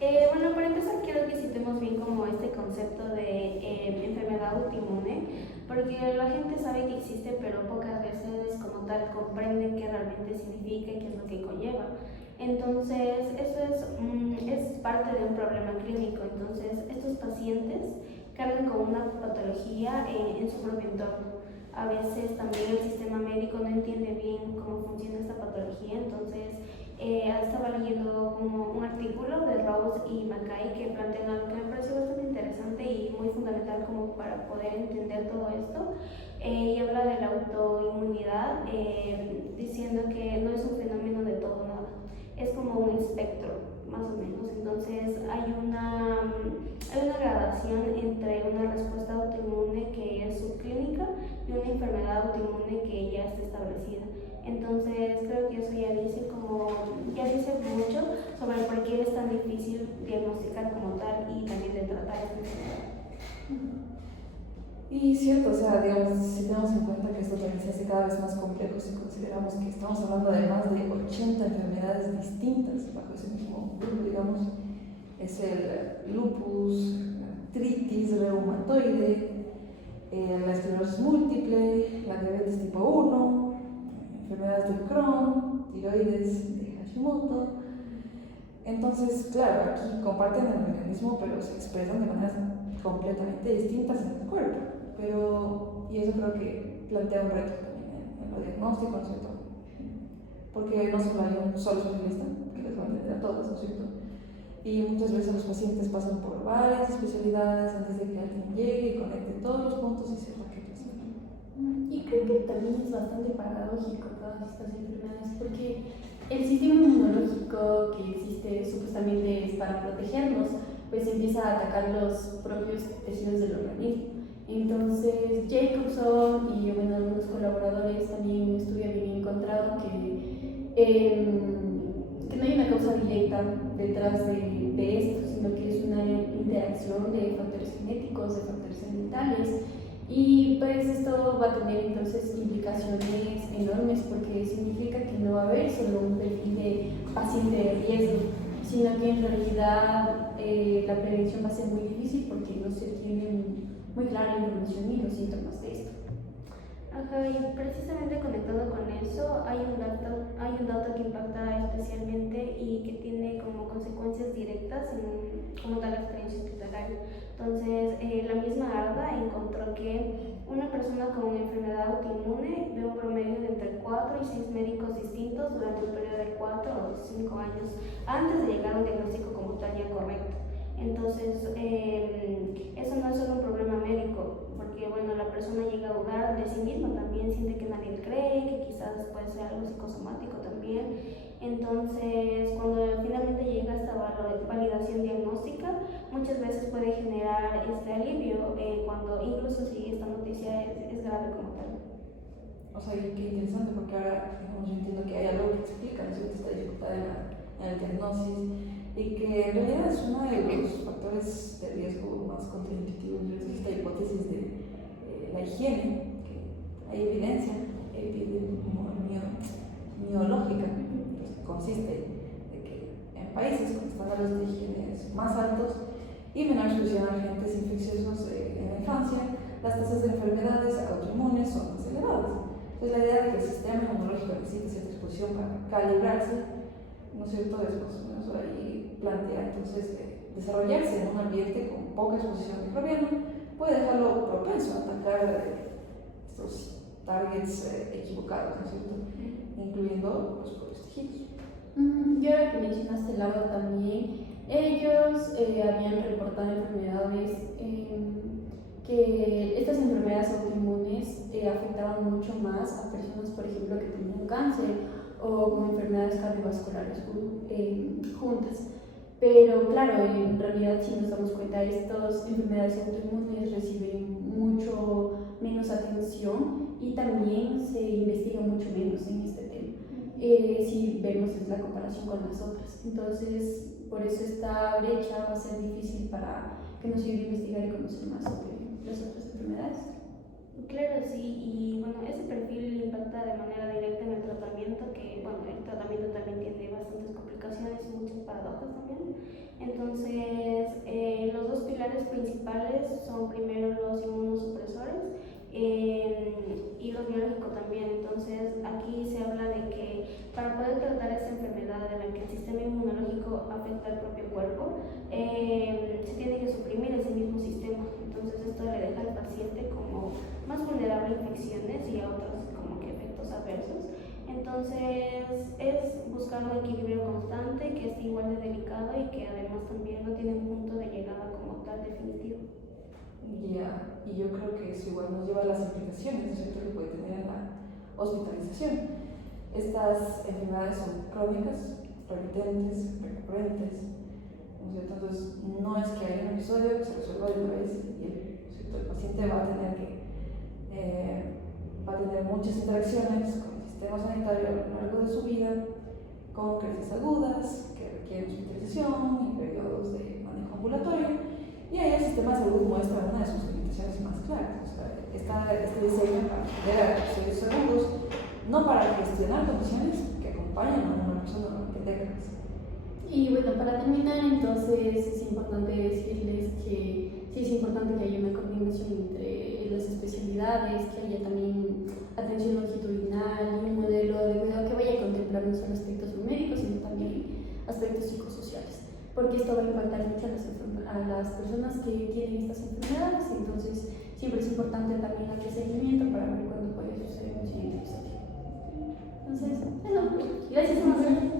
Bueno, para empezar quiero que citemos bien como este concepto de enfermedad autoinmune, porque la gente sabe que existe, pero pocas veces como tal comprenden qué realmente significa y qué es lo que conlleva. Entonces, eso es parte de un problema clínico. Entonces, estos pacientes cargan con una patología en su propio entorno. A veces también el sistema médico no entiende bien cómo funciona esta patología, entonces estaba leyendo como un artículo de Rose y Mackay que plantean algo que me pareció bastante interesante y muy fundamental como para poder entender todo esto. Y habla de la autoinmunidad, diciendo que no es un fenómeno de todo o nada, es como un espectro, más o menos. Entonces hay una gradación entre una respuesta autoinmune que es subclínica y una enfermedad autoinmune que ya está establecida. Entonces creo que eso ya dice mucho sobre por qué es tan difícil diagnosticar como tal y también de tratar esta enfermedad. Y cierto, o sea, digamos, si tenemos en cuenta que esto también se hace cada vez más complejo, si consideramos que estamos hablando de más de 80 enfermedades distintas bajo ese mismo grupo, digamos, es el lupus, la artritis reumatoide, la esclerosis múltiple, la diabetes tipo 1, enfermedades de Crohn, tiroides de Hashimoto. Entonces, claro, aquí comparten el mecanismo, pero se expresan de maneras completamente distintas en el cuerpo. Y eso creo que plantea un reto también en lo diagnóstico, ¿no es cierto? Porque no solo hay un solo especialista que les va a atender a todos, ¿no es cierto? Y muchas veces los pacientes pasan por varias especialidades antes de que alguien llegue y conecte todos los puntos y sepa qué pasó. Y creo que también es bastante paradójico todas estas enfermedades, porque el sistema inmunológico que existe supuestamente es para protegernos, pues empieza a atacar los propios tejidos del organismo. Entonces Jacobson y bueno, algunos colaboradores también en un estudio habían encontrado que no hay una causa directa detrás de esto, sino que es una interacción de factores genéticos, de factores ambientales. Y pues esto va a tener entonces implicaciones enormes, porque significa que no va a haber solo un perfil de paciente de riesgo, sino que en realidad la prevención va a ser muy difícil porque no se tiene muy clara información ni los síntomas de esto. Ajá, y precisamente conectado con eso, hay un dato que impacta especialmente y que tiene como consecuencias directas en como tal la experiencia hospitalaria. Entonces, la misma ARDA encontró que una persona con una enfermedad autoinmune ve un promedio de entre 4 y 6 médicos distintos durante un periodo de 4 o 5 años antes de llegar a un diagnóstico como tal ya correcto. Entonces, eso no es solo un problema médico, porque bueno, la persona llega a dudar de sí misma, también siente que nadie le cree, que quizás puede ser algo psicosomático también. Entonces, cuando finalmente llega esta validación diagnóstica, muchas veces puede generar este alivio cuando incluso si esta noticia es grave como tal. O sea, qué interesante, porque ahora, digamos, yo entiendo que hay algo que explica, ¿no es cierto?, esta dificultad en el diagnóstico, y que en realidad es uno de los factores de riesgo más contraintuitivos. Es esta hipótesis de la higiene, que hay evidencia epidemiológica, que consiste de que en países con estándares de higiene más altos y menor exposición a agentes infecciosos en la infancia, las tasas de enfermedades autoinmunes son más elevadas. Entonces, la idea de que el sistema inmunológico necesita cierta exposición para calibrarse, ¿no es cierto?, es más o menos ahí plantea. Entonces, desarrollarse en un ambiente con poca exposición microbiana puede dejarlo propenso a atacar estos targets equivocados, ¿no es cierto?, incluyendo los propios tejidos. Y ahora que mencionaste el agua también, ellos habían reportado enfermedades, que estas enfermedades autoinmunes afectaban mucho más a personas, por ejemplo, que tenían cáncer o con enfermedades cardiovasculares juntas. Pero claro, en realidad si nos damos cuenta, estas enfermedades autoinmunes reciben mucho menos atención y también se investiga mucho menos en este tema. Si vemos la comparación con las otras. Entonces, por eso esta brecha va a ser difícil para que nos ayude a investigar y conocer más sobre las otras enfermedades. Claro, sí, y bueno, ese perfil impacta de manera directa en el tratamiento, que bueno, el tratamiento también tiene bastantes complicaciones y muchas paradojas también. Entonces, los dos pilares principales son primero los inmunosupresores y los biológicos también. Entonces, aquí se habla de que para poder tratar esta enfermedad en la que el sistema inmunológico afecta al propio cuerpo, se tiene que suprimir ese mismo sistema. Entonces, esto le deja al paciente como más vulnerable a infecciones y a otros como que efectos adversos. Entonces, es buscar un equilibrio constante que es igual de delicado y que además también no tiene un punto de llegada como tal definitivo. Ya, y yo creo que eso igual nos lleva a las implicaciones, ¿no es cierto?, que puede tener en la hospitalización. Estas enfermedades son crónicas, remitentes, recurrentes, ¿no es cierto? Entonces, no es que haya un episodio que se resuelva de una vez y el paciente va a tener muchas interacciones con el sistema sanitario a lo largo de su vida, con crisis agudas que requieren hospitalización y periodos de manejo ambulatorio. Y ahí el sistema de salud muestra una de sus limitaciones más claras. O sea, este diseño para atender a episodios agudos, no para gestionar condiciones que acompañan a una persona durante décadas. Y bueno, para terminar, entonces es importante decirles que sí es importante que haya una coordinación entre las especialidades, que haya también atención longitudinal y un modelo de cuidado que vaya a contemplar no solo aspectos médicos, sino también aspectos psicosociales, porque esto va a impactar mucho a las personas que tienen estas enfermedades. Entonces siempre es importante también hacer seguimiento para ver cuándo puede suceder un siguiente episodio. Entonces, bueno, gracias, Manuel.